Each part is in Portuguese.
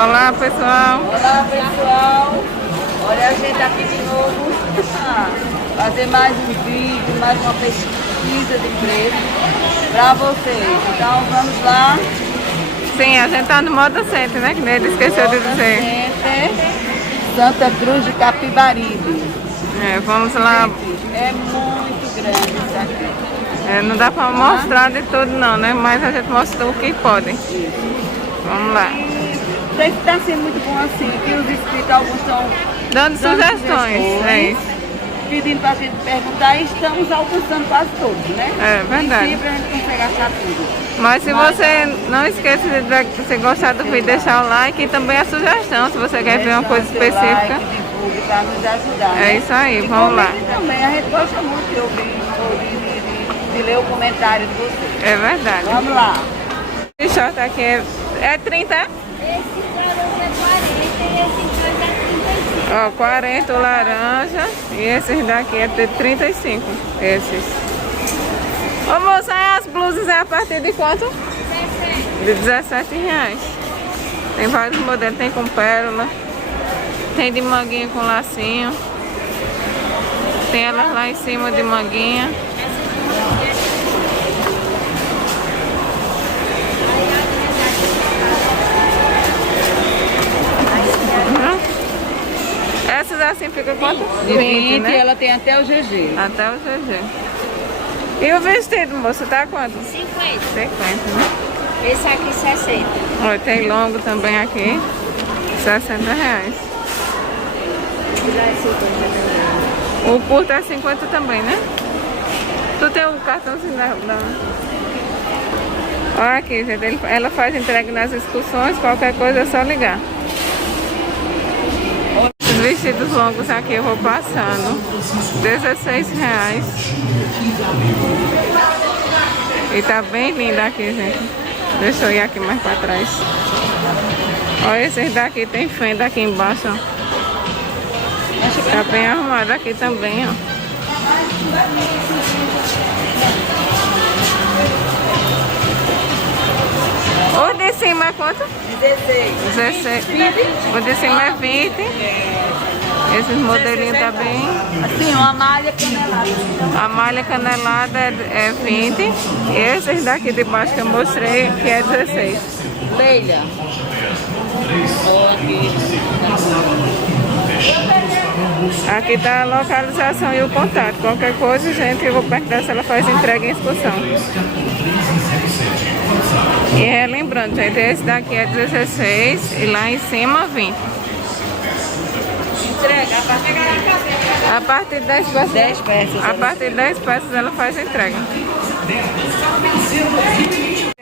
Olá, pessoal. Olá, pessoal. Olha a gente aqui de novo. Fazer mais um vídeo, mais uma pesquisa de preço para vocês. Então vamos lá. Sim, a gente tá no modo centro, né? Que nem ele esqueceu de dizer. Center, Santa Cruz de Capibaribe. Vamos lá. É muito grande isso aqui. Não dá pra mostrar de tudo não, né? Mas a gente mostrou o que pode. Vamos lá. O preço está sendo muito bom assim, que os inscritos alguns estão Dando sugestões, é isso. pedindo para a gente perguntar e estamos alcançando quase todos, né? É verdade. E sempre a gente consegue achar tudo. Mas se você não esqueça de você gostar do vídeo, deixar o like e também a sugestão, se você quer ver uma coisa específica. Para nos ajudar. É isso aí, vamos lá. Também, a gente gosta muito de ouvir, de ler o comentário de vocês. É verdade. Vamos lá. Esse short aqui é 30? Esse caroço é 40 e esse dois é 35. Ó, 40 o laranja e esses daqui é de 35. Esses. Ô moça, as blusas é a partir de quanto? 17. De 17 reais. Tem vários modelos, tem com pérola, tem de manguinha com lacinho, tem elas lá em cima de manguinha. Essas assim ficam quanto? De 20, né? ela tem até o GG. Até o GG. E o vestido, moça, tá quanto? 50. 50, né? Esse aqui 60. Olha, tem longo também aqui, 60 reais. O curto é 50 também, né? Tu tem um cartãozinho da... Olha aqui, gente, ela faz entrega nas excursões, qualquer coisa é só ligar. Os vestidos longos aqui eu vou passando, 16 reais. E tá bem lindo aqui, gente. Deixa eu ir aqui mais pra trás. Olha, esses daqui tem fenda aqui embaixo, ó. Tá bem arrumado aqui também, ó. O de cima é quanto? 16. 16. O de cima é 20. Esses modelinhos tá bem. Assim, uma malha canelada. A malha canelada é 20. E esses daqui de baixo que eu mostrei, que é 16. Leila. Aqui tá a localização e o contato. Qualquer coisa, gente, eu vou perguntar se ela faz entrega em excursão. E relembrando, gente, esse daqui é 16 e lá em cima 20. Entrega A partir de 10 peças. 10 peças. A partir de 10 peças ela faz a entrega.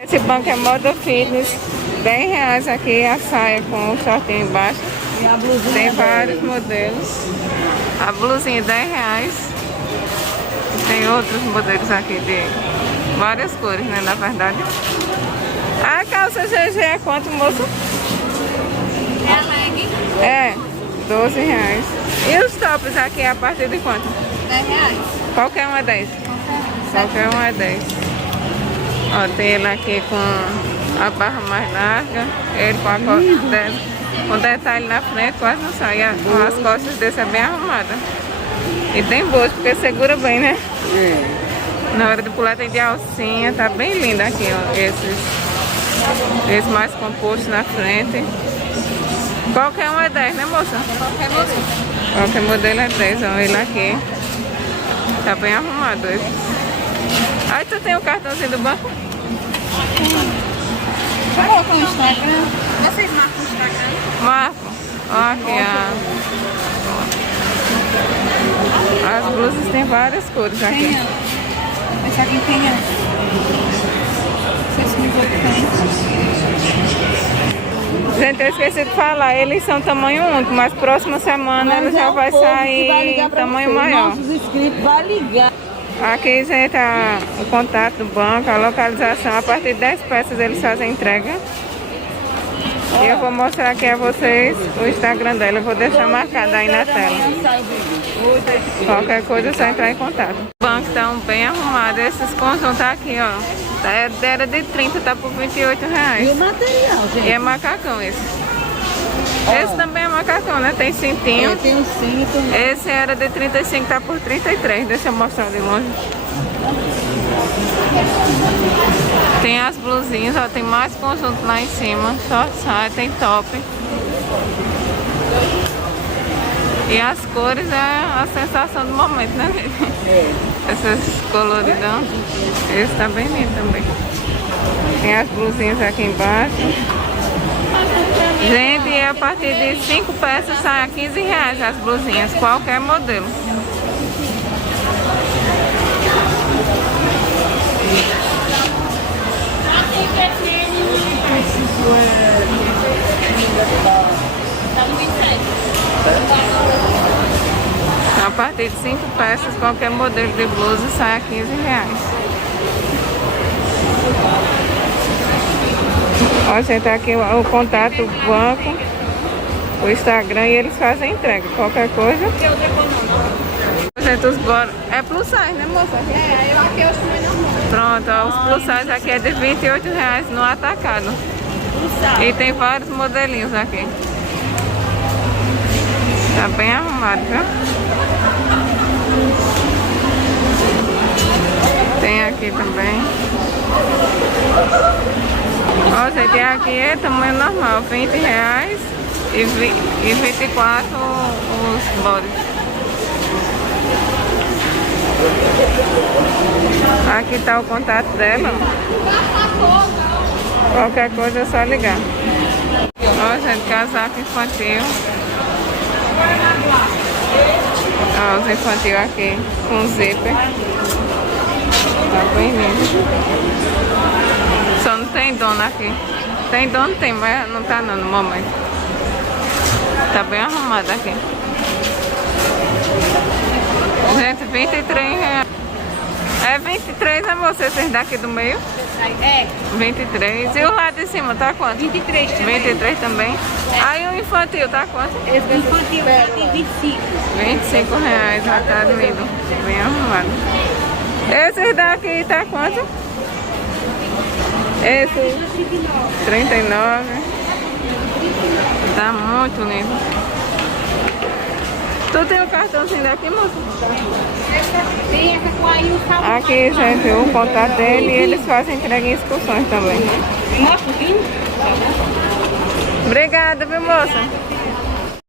Esse banco é moda fitness, 10 reais aqui a saia com o shortinho embaixo. E a blusinha Tem dela. vários modelos. A blusinha 10 reais. Tem outros modelos aqui de várias cores, né, na verdade. A calça GG é quanto, moça? É a leg, É, 12 reais. E os tops aqui a partir de quanto? 10 reais. Qualquer um é 10. Qualquer um é 10. Ó, tem ele aqui com a barra mais larga, ele com a com detalhe na frente, quase não sai. As costas desse é bem arrumada. E tem bolso, porque segura bem, né? Na hora de pular tem de alcinha, tá bem lindo aqui, ó. Esse mais composto na frente. Qualquer um é 10, né, moça? Qualquer modelo. Qualquer modelo é 10, ó, ele aqui. Tá bem arrumado esse. Aí tu tem o cartãozinho do banco? Coloca no Instagram. Vocês marcam o Instagram? Marco. Ó, aqui, as blusas tem várias cores aqui. Tem, ó. Esse aqui tem, ó. Não sei se me Gente, eu esqueci de falar, eles são tamanho único, mas próxima semana ela já vai sair em tamanho maior. Nossos inscritos vai ligar. Aqui, gente, o contato do banco, a localização, a partir de 10 peças eles fazem entrega. E eu vou mostrar aqui a vocês o Instagram dela, eu vou deixar marcado aí na tela. Qualquer coisa é só entrar em contato. O banco tá bem arrumado, esses conjuntos tá aqui, ó. Era de 30, tá por 28 reais. E o material, gente? E é macacão esse. Esse também é macacão, né? Tem cintinho. Tem um cinto. Esse era de 35, tá por 33. Deixa eu mostrar de longe. Tem as blusinhas, ó, tem mais conjunto lá em cima. Short sai, tem top. E as cores é a sensação do momento, né? Essas coloridão. Esse tá bem lindo também. Tem as blusinhas aqui embaixo. Gente, e a partir de 5 peças sai a 15 reais as blusinhas, qualquer modelo. A partir de 5 peças, qualquer modelo de blusa sai a 15 reais. Ó, gente, aqui o contato, o banco, o Instagram, e eles fazem entrega. Qualquer coisa. Gente, os bora. É plus size, né, moça? É, eu aqui eu também não vou. Pronto, ó, os plus size aqui é de 28 reais no atacado. E tem vários modelinhos aqui. Tá bem arrumado, viu? Tem aqui também. Ó, gente, aqui é tamanho normal, 20 reais e 24 os bodies. Aqui tá o contato dela. Qualquer coisa é só ligar. Ó, gente, casaco infantil. Ó, os infantil aqui com zíper. Tá bem lindo. Só não tem dono aqui. Tem dono, tem, mas não tá não no momento. Tá bem arrumado aqui. Gente, 23 reais. É 23, é você, esses daqui do meio? É. 23. E o lado de cima tá quanto? 23 também. 23 também? É. Aí o infantil tá quanto? Esse infantil tá de 25. 25 reais, já tá lindo. Bem arrumado. Esse daqui tá quanto? Esse 39. Tá muito lindo. Tu tem o cartãozinho daqui, moça? Tem essa com aí o saldo. Aqui, gente, o contato dele, e eles fazem entrega em excursões também. Mostra o vinho? Obrigada, viu, moça?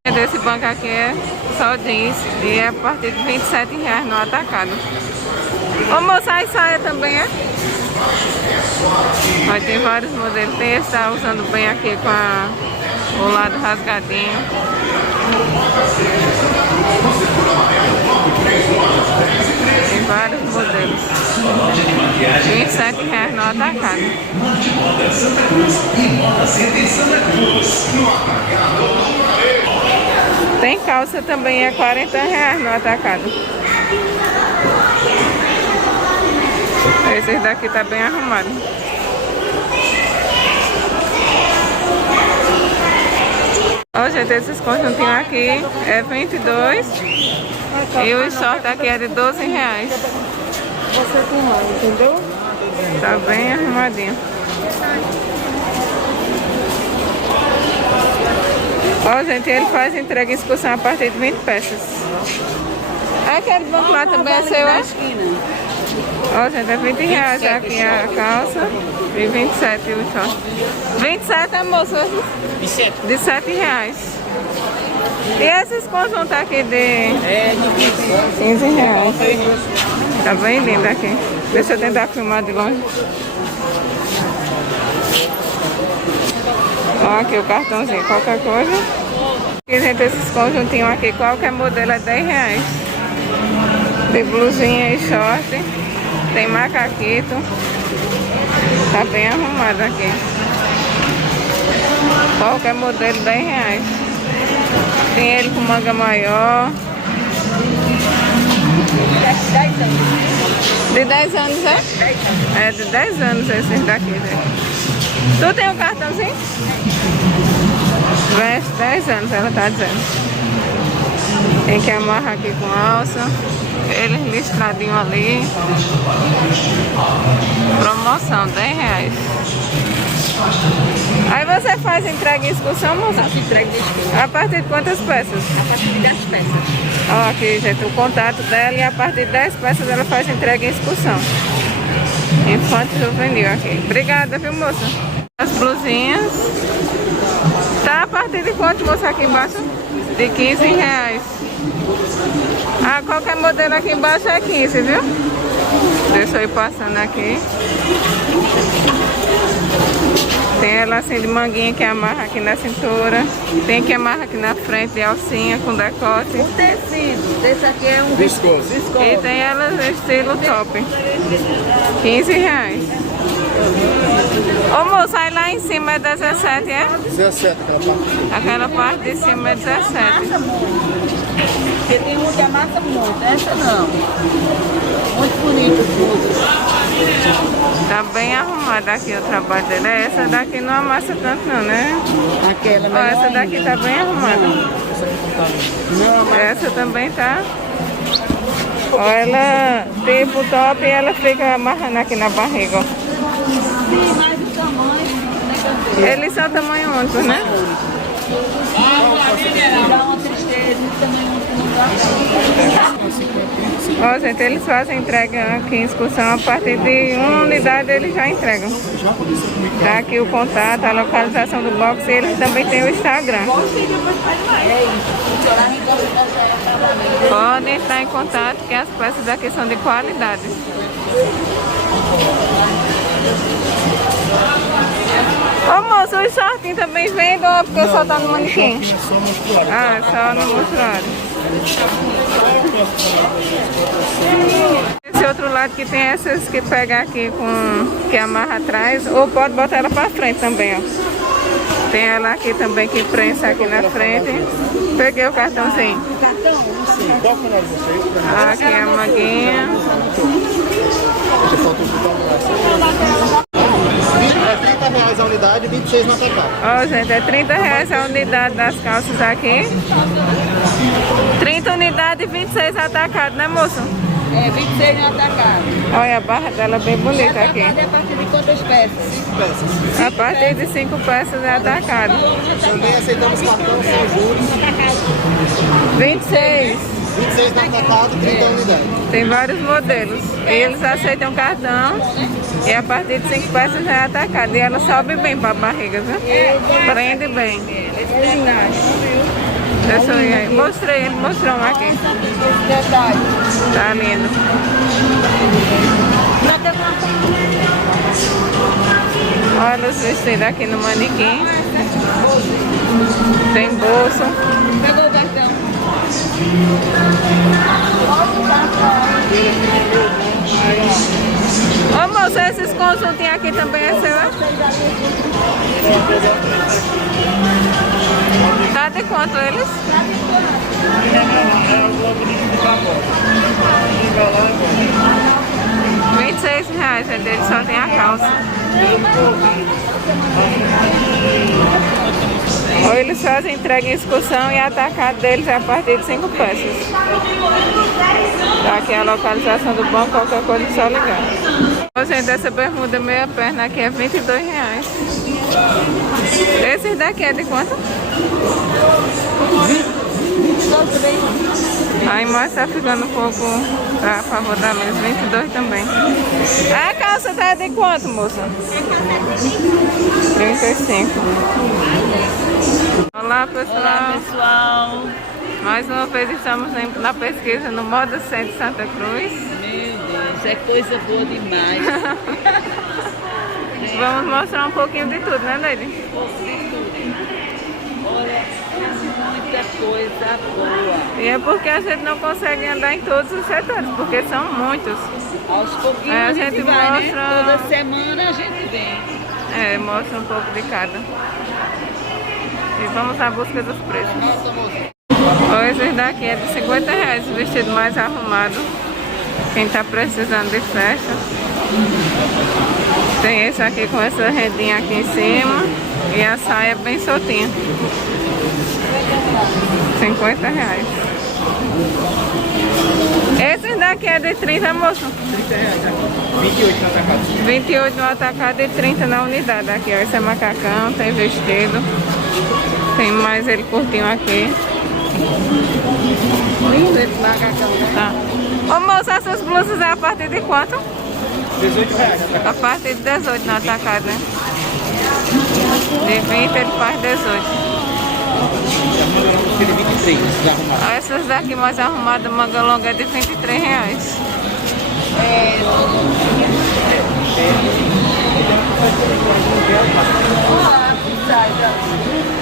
Esse banco aqui é só jeans e é a partir de 27 reais no atacado. Ô, moça, aí saia também, é? Mas tem vários modelos. Tem esse que tá usando bem aqui com o lado rasgadinho. Tem vários modelos. 27 reais no atacado. Tem calça também, é 40 reais no atacado. Esse daqui tá bem arrumado. Ó, gente, esses conjuntinhos aqui é 22 e o short aqui é de 12 reais. Você tem mais, entendeu? Tá bem arrumadinho. Ó, gente, ele faz entrega em excursão a partir de 20 peças. Aquele banco lá também é seu, é? Ó, gente, é 20 reais aqui a calça e 27 o short. 27 é, moça? De 7 reais. E esses conjuntos aqui de 15 reais. Tá bem lindo aqui. Deixa eu tentar filmar de longe. Ó, aqui o cartãozinho, qualquer coisa. Aqui, gente, esses conjuntinhos aqui, qualquer modelo é 10 reais. Tem blusinha e short. Tem macaquito. Tá bem arrumado aqui. Qualquer modelo 10 reais. Tem ele com manga maior. De 10 anos, é? É de 10 anos esses daqui, né? Tu tem um cartãozinho? Veste 10 anos, ela tá dizendo. Tem que amarrar aqui com alça. Eles listradinho ali. Promoção, 10 reais. Aí você faz entrega em excursão, moça? Faço entrega de escola. A partir de quantas peças? A partir de 10 peças. Ó, aqui, gente, o contato dela e a partir de 10 peças ela faz entrega em excursão. Infante juvenil aqui. Obrigada, viu, moça? As blusinhas. Tá a partir de quanto, moça, aqui embaixo? De 15 reais. Ah, qualquer modelo aqui embaixo é 15, viu? Deixa eu ir passando aqui. Tem ela assim de manguinha que amarra aqui na cintura. Tem que amarra aqui na frente de alcinha com decote. O tecido desse aqui é um Viscoso. E tem ela estilo top. 15 reais. Ô moça, aí lá em cima é 17, é? 17 aquela parte. Aquela parte de cima é 17. massa muito. Porque tem um que amassa muito, essa não. Muito bonito tudo. Tá bem arrumada aqui o trabalho dela. Essa daqui não amassa tanto não, né? Aquela Ó, essa melhor daqui ainda. tá bem arrumada. Não, Essa também tá. Ó, ela tipo top e ela fica amarrando aqui na barriga, ó. sim, mais o tamanho, né, que eu sei. Eles são tamanho único, né? Dá uma tristeza, também não dá. Ó, gente, eles fazem entrega aqui em excursão. A partir de uma unidade eles já entregam. Tá aqui o contato, a localização do box e eles também têm o Instagram. É isso. Lá em Campinas, Podem entrar em contato que as peças daqui são de qualidade. Ô moço, os shortinhos também vendem ou porque só tá no manequim? Ah, só no mostruário. Esse outro lado que tem essas que pega aqui com que amarra atrás, ou pode botar ela pra frente também, ó. Tem ela aqui também que prensa aqui na frente. Peguei o cartãozinho. Qual o canal de vocês? Aqui é a manguinha. É 30 reais a unidade e 26 no atacado. Ó, gente, é 30 reais a unidade das calças aqui. 30 unidades e 26 atacado, né, moço? é 26 no atacado. Olha a barra dela bem bonita aqui. Atacado é a partir de quantas peças? 5 peças. A partir de 5 peças é atacado. Também aceitamos cartão sem juros. 26. 26 no atacado, 30 unidades. Tem vários modelos. Eles aceitam cartão e a partir de 5 peças é atacado. E ela sobe bem para a barriga, viu? Prende bem. Deixa eu ir aí. Mostrei, ele mostrou um aqui. Detalhe. Tá lindo. Olha os vestidos aqui no manequim. Tem bolso. Pegou o cartão. Ô moça, esses conjuntinhos aqui também é seu, é? Tá de quanto eles? R$26, gente. Eles só tem a calça. Ou eles fazem entrega em excursão e atacado deles é a partir de 5 peças. Tá aqui a localização do banco, qualquer coisa é só ligar. Ô, gente, essa bermuda meia perna aqui é R$22. Esses daqui é de quanto? Aí mas tá ficando um pouco a favor da luz, 22 também. A calça tá de quanto, moça? 35. Olá, pessoal. Olá, pessoal. Mais uma vez estamos na pesquisa no Moda Center Santa Cruz. Meu Deus, é coisa boa demais. Vamos mostrar um pouquinho de tudo, né, Leide? Olha, muita coisa boa. E é porque a gente não consegue andar em todos os setores, porque são muitos. Aos pouquinhos É, a gente vai, mostra- né? Toda semana a gente vem. É, mostra um pouco de cada. E vamos à busca dos preços. Esse daqui é de R$50, o vestido mais arrumado. Quem tá precisando de festa. Tem esse aqui com essa redinha aqui em cima. E a saia bem soltinha. R$50. Esse daqui é de 30, moço. 30 reais. 28 na atacado. 28 no atacado e 30 na unidade. Aqui, ó, esse é macacão, tem vestido. Tem mais ele curtinho aqui. Lindo esse macacão, né? Tá. Ô moça, essas blusas é a partir de quanto? R$18 na A partir de 18 no atacado, né? De 20 ele faz 18. Aquele 23, desarrumado. Ah, essas daqui mais arrumadas, manga longa é de R$23.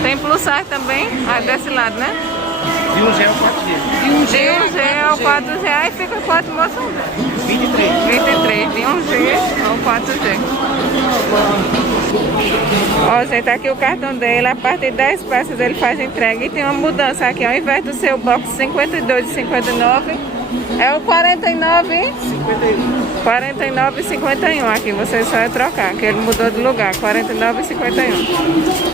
Tem plus size também, ah, desse lado, né? E um gel 4G. De 1G ao 4G, fica quanto, moça? 23. 23, de 1G ao 4G. Ó, gente, aqui o cartão dele, a partir de 10 peças ele faz entrega. E tem uma mudança aqui, ao invés do seu box 52 e 59, é o 49 e 51. Aqui você só vai trocar, que ele mudou de lugar, 49 e 51.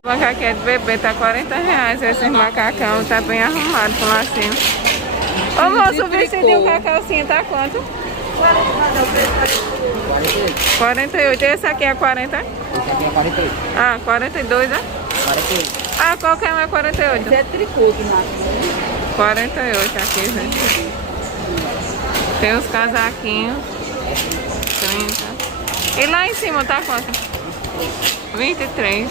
O macacão é de bebê, tá R$40. Esse macacão tá bem arrumado com lacinho. Ô moço, o vestidinho com a calcinha tá quanto? 48. Esse aqui é 40? Esse aqui é 48. Ah, 42, né? 48. Ah, qualquer um é 48. Esse é tricô de marca. 48 aqui, gente. Tem os casaquinhos. 30. E lá em cima tá quanto? 23.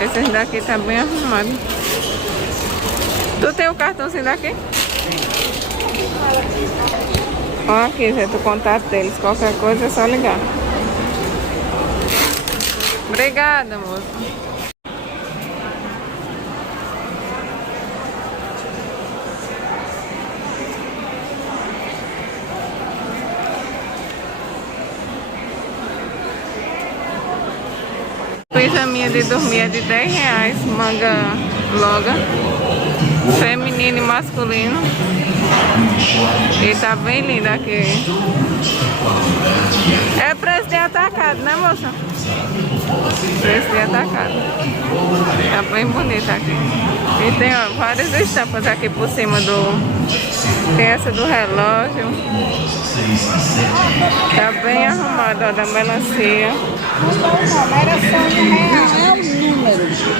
Esse daqui tá bem arrumado. Tu tem o cartãozinho daqui? Ó, aqui, gente, o contato deles. Qualquer coisa é só ligar. Obrigada, moça. Pijaminha de dormir é de R$10, manga longa, feminino e masculino. E tá bem linda aqui. É preço de atacado, né, moça? Preço de atacado. Tá bem bonita aqui. E tem, ó, várias estampas aqui por cima do... Tem essa do relógio. Tá bem arrumado, ó, da melancia.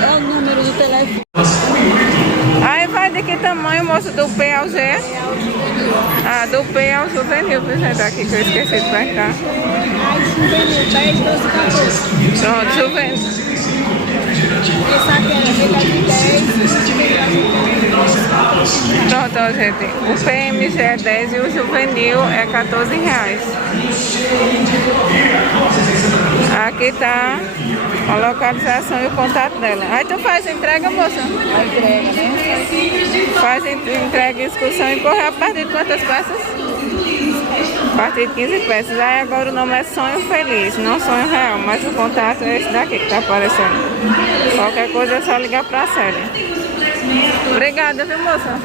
É o número do telefone. Aí vai de que tamanho, moça? Do P ao G? Ah, do P ao juvenil, viu, gente? Aqui que eu esqueci de marcar. Aí, juvenil, 10, 12, 14. Pronto, juvenil. Esse aqui é de 10, Pronto, ó, gente. O PMG é 10 e o juvenil é R$14. Aqui tá a localização e o contato dela. Aí tu faz entrega, moça? A entrega, né? Faz entrega, excursão e corre a partir de quantas peças? A partir de 15 peças. Aí agora o nome é Sonho Feliz, não Sonho Real, mas o contato é esse daqui que tá aparecendo. Qualquer coisa é só ligar pra Célia. Obrigada, viu, moça?